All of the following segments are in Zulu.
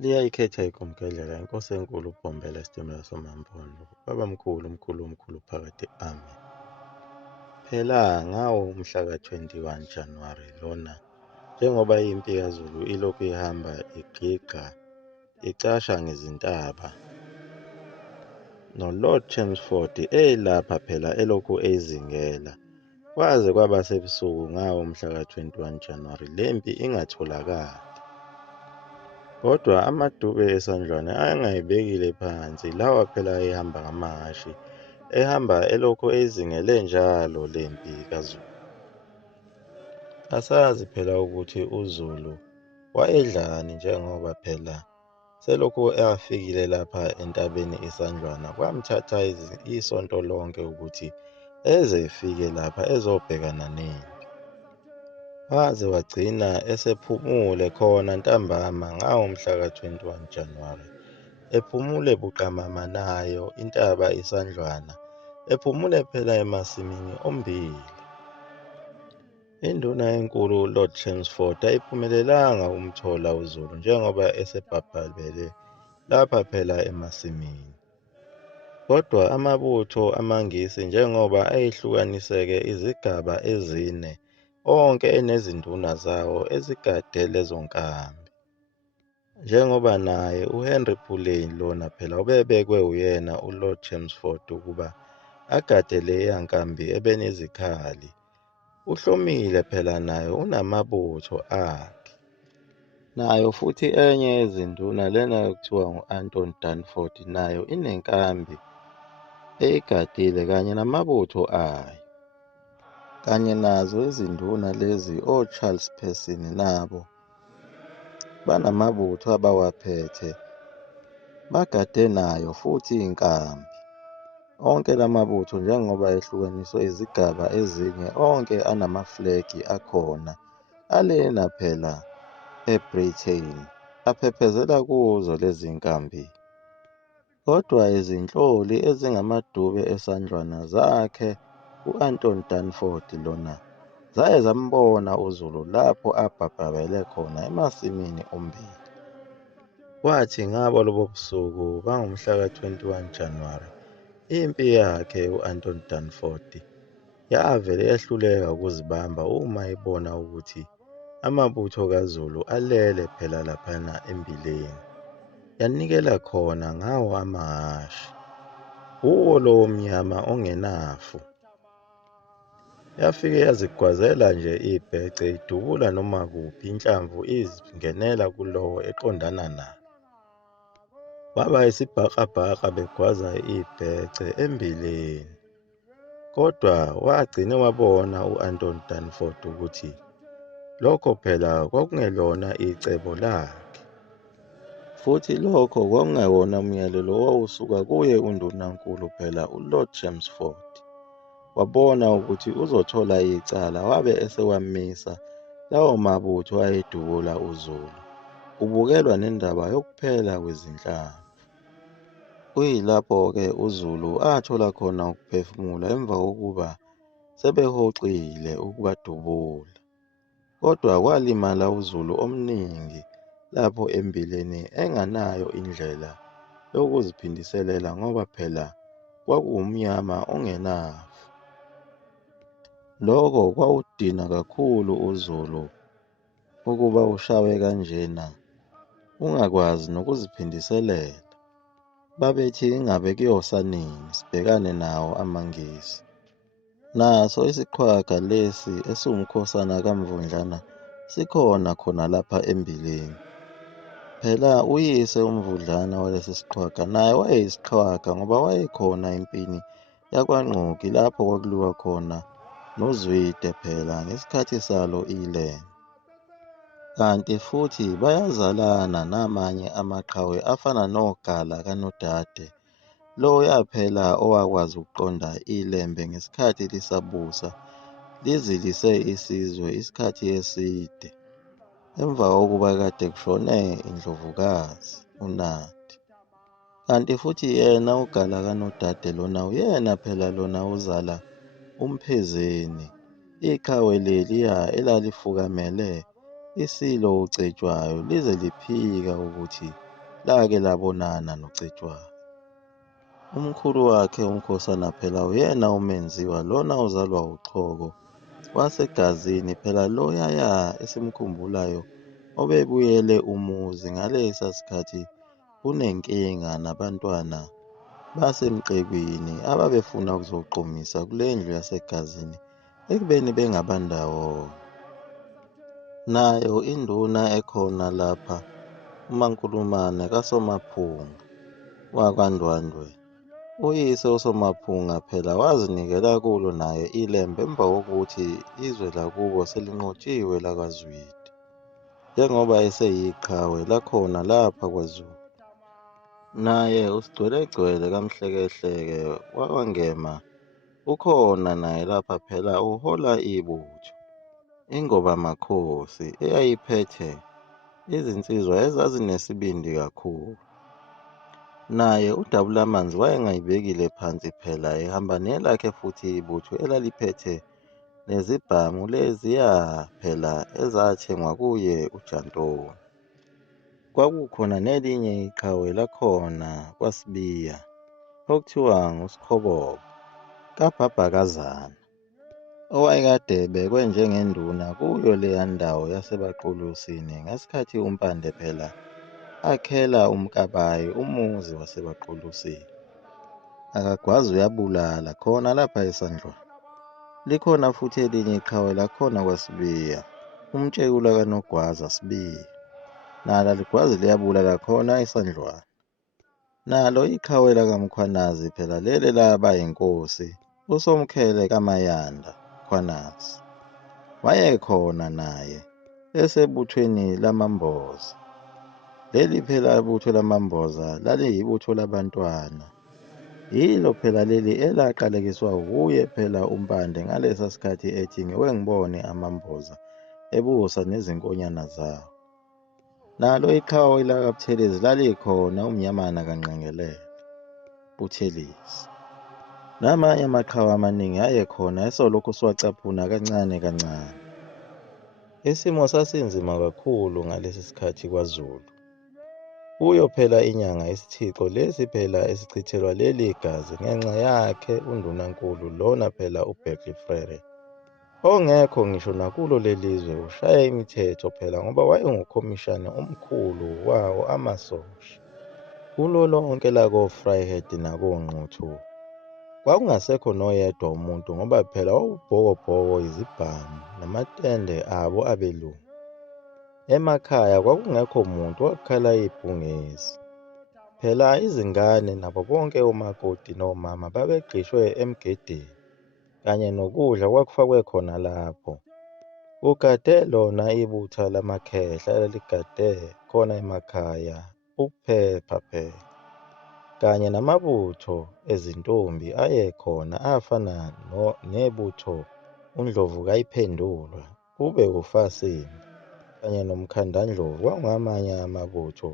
Liyayikhetha igumkedlela inkosi enkulu ubhombela isitimela somampondo. Babamkhulu umkhulu phakathi Amen. Phela ngawo umhla ka-21 Januwari lona, njengoba impi kaZulu ilokhu ihamba igqigqa icasha ngezintaba, noLord Chelmsford elapha phela elokhu eyizingela, kwaze kwaba sebusuku ngawo umhla ka-21 Januwari lempi ingatholakali. Kodwa amadube esandlwana angayibekile phansi, lawa phela ehamba ngamahashi, ehamba elokhu eyizingele njalo lempi kaZulu. Asazi phela ukuthi uZulu wayedlani njengoba phela selokhu afikile lapha entabeni isandlwana kwamthatha isonto lonke ukuthi eze efike lapha ezobhekana nempi. Waze wagcina esephumule khona ntambama ngawo mhla ka-21 Januwari, ephumule buqamama nayo intaba isandlwana, ephumule phela emasimini ombili. Induna enkulu uLord Chelmsford ayiphumelelanga ukumthola uZulu njengoba esebhabhadele lapha phela emasimini. Kodwa amabutho amaNgisi njengoba ayehlukaniseke izigaba ezine, onke enezinduna zawo ezigade lezo nkambi. Njengoba naye uHenry Pulane lona phela ubebekwe uyena uLord Chelmsford ukuba agade leya nkambi ebenezikhali. uHlomile phela naye unamabutho akhe. Nayo futhi enye yezinduna lena ekuthiwa ngu-Anton Danford nayo inenkambi eyigadile kanye namabutho ayo. Kanye nazo izinduna lezi o-Charles Percy nabo banamabutho abawaphethe, bagade nayo futhi inkambi. Onke lamabutho njengoba ehlukaniswe izigaba ezinye, onke anamaflegi akhona alena phela eBritain, aphephezela kuzo lezi nkambi. Kodwa izinhloli ezingamadube esandlwana zakhe u-Anton Danford lona zaye zambona uZulu lapho abhabhabele khona emasimini ombili. Kwathi ngabo lobo busuku bangomhla ka-21 Januwari, impi yakhe u-Anton Danford yavele yahluleka ukuzibamba uma ibona ukuthi amabutho kaZulu alele phela laphana embileni. Yanikela khona ngawo amahashi, kuwo lowo mnyama ongenafu. Yafike yazigwazela nje ibhece idubula noma kuphi inhlamvu izingenela kulowo eqondana nayo. Waba isibhakabhaka begwaza ibhece embileni. Kodwa wagcina wabona u-Anton Danford ukuthi lokho phela kwakungelona icebo lakhe. Futhi lokho kwakungewona umyalelo owawusuka kuye undunankulu phela uLord Chelmsford. Wabona ukuthi uzothola icala wabe esewamisa lawo mabutho ayedubula uZulu. Ubukelwa nendaba yokuphela kwezinhlamvu. Kuyilapho-ke uZulu athola khona ukuphefumula emva kokuba sebehoxile ukubadubula. Kodwa kwalimala uZulu omningi lapho embileni enganayo indlela yokuziphindiselela ngoba phela kwakuwumnyama ongenafu. Lokho kwawudina kakhulu uZulu ukuba ushawe kanjena ungakwazi nokuziphindiselela. Babethi ingabe kuyosanini sibhekane nawo amaNgisi. Naso isiqhwaga lesi esiwumkhosana kaMvundlana sikhona khona lapha embileni. Phela uyise uMvundlana walesi siqhwaga naye wayeyisiqhwaga ngoba wayekhona empini yakwaNgqoki lapho kwakuliwa khona noZwide phela ngesikhathi salo iLembe. Kanti futhi bayazalana namanye amaqhawe afana noGala kaNodade, loya phela owakwazi ukuqonda iLembe ngesikhathi lisabusa lizilise isizwe isikhathi eside, emva kokuba kade kushone iNdlovukazi uNandi. Kanti futhi yena uGala kaNodade lona uyena phela lona uzala uMphezeni, iqhawe leliya elalifukamele isilo uCetshwayo lize liphika ukuthi lake labonana noCetshwayo. Umkhulu wakhe uNkosana phela uyena umenziwa lona uzalwa uXhoko wasegazini phela loyaya esimkhumbulayo obebuyele umuzi ngalesa sikhathi kunenkinga nabantwana basemqekwini ababefuna ukuzoqomisa kule ndlu yasegazini ekubeni bengabandawonye. Nayo induna ekhona lapha uMaNkulumane kaSomaphunga wakwaNdwandwe, uyise uSomaphunga phela wazinikela kulo naye iLembe emva kokuthi izwe lakubo selinqotshiwe lakwaZwide, njengoba eseyiqhawe lakhona lapha kwaZulu. Naye uSigcwelegcwele kaMhlekehleke wakwaNgema ukhona naye lapha phela uhola ibutho, ingobamakhosi eyayiphethe izinsizwa ezazinesibindi kakhulu. Naye uDabulamanzi wayengayibekile phansi phela ehamba nelakhe futhi ibutho elaliphethe nezibhamu leziya phela ezathengwa kuye uJantoni. Kwakukhona nelinye iqhawe lakhona kwaSibiya okuthiwa nguSikhoboka kaBhabhakazana, owayekade ebekwe njengenduna kuyo leya ndawo yaseBaqulusini ngesikhathi uMpande phela akhela uMkabayi umuzi waseBaqulusini. Akagwazi uyabulala khona lapha eSandlwana. Likhona futhi elinye iqhawe lakhona kwaSibiya, umtshekula kaNogwaza Sibiya, nalo aligwazi liyabulala khona eSandlwana. Nalo iqhawe lakaMkhwanazi phela lele laba yinkosi uSomkhele kaMayanda Khwanazi, wayekhona naye esebuthweni lamaMboza. Leli phela ibutho lamaMboza laliyibutho labantwana, yilo phela leli elaqalekiswa kuye phela uMpande ngalesa sikhathi ethi ngeke ngibone amaMboza ebusa nezinkonyana zawo. Nalo iqhawe lakaButhelezi lalikhona uMnyamana kaNgqengelele, Buthelezi. Namanye amaqhawe amaningi ayekhona esolokhu siwacaphuna kancane kancane. Isimo sasinzima kakhulu ngalesi sikhathi kwaZulu. Kuyo phela inyanga yesithixo lesi phela esichithelwa leli gazi ngenxa yakhe undunankulu lona phela uBerkeley Freire, ongekho ngisho nakulo lelizwe ushaya imithetho phela ngoba wayengukhomishani omkhulu wawo amasosha. Kulo lonke lako-Vryheid nakoNquthu kwakungasekho noyedwa umuntu ngoba phela wawubhokobhoko izibhamu namatende abo abelungu. Emakhaya kwakungekho muntu wakukhala ibhungezi. Phela izingane nabo bonke omakoti nomama babegqishwe emgedeni, kanye nokudla kwakufakwe khona lapho. Kugade lona ibutha lamakhehla elaligade khona emakhaya ukuphepha phela, kanye namabutho ezintombi ayekhona afana nebutho uNdlovu kayiphendulwa, kube uFasini kanye nomkhandandlovu kwangamanye amabutho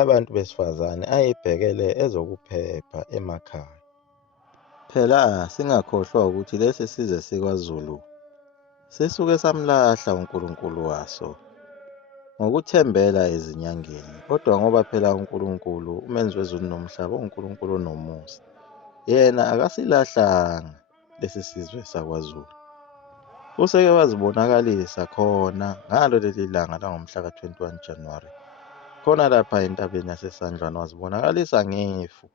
abantu besifazane ayebhekele ezokuphepha emakhaya. Phela singakhohlwa ukuthi lesi sizwe sikwaZulu sisuke samlahla uNkulunkulu waso ngokuthembela ezinyangeni, kodwa ngoba phela uNkulunkulu umenzi wezulu nomhlaba uNkulunkulu onomusa, yena akasilahlanga lesi sizwe sakwaZulu. Useke wazibonakalisa khona ngalo leli langa langomhla ka-21 January khona lapha entabeni yaseSandlwana, wazibonakalisa ngefu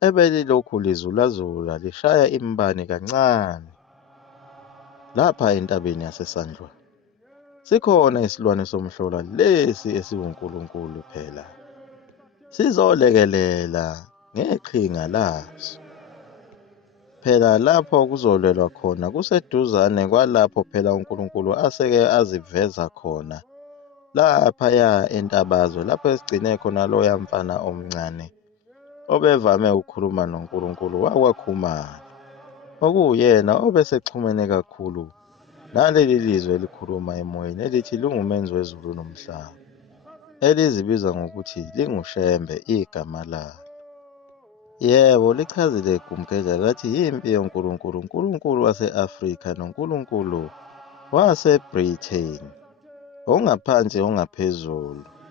ebelilokhu lizulazula lishaya imbani kancane lapha entabeni yaseSandlwana. Sikhona isilwane somhlola lesi esiwuNkulunkulu phela, sizolekelela ngeqhinga laso. Phela lapho kuzolwelwa khona kuseduzane kwalapho phela uNkulunkulu aseke aziveza khona, laphaya entabazwe lapho esigcine khona loya mfana omncane obevame ukukhuluma noNkulunkulu wakwaKhumalo, okuwuyena obesexhumene kakhulu naleli lizwe elikhuluma emoyeni elithi lingumenzi wezulu nomhlaba, elizibiza ngokuthi linguShembe igama lalo. Yebo, lichazile igumgedla lathi yimpi yoNkulunkulu, uNkulunkulu wase-Afrika noNkulunkulu waseBrithani, ongaphansi ongaphezulu.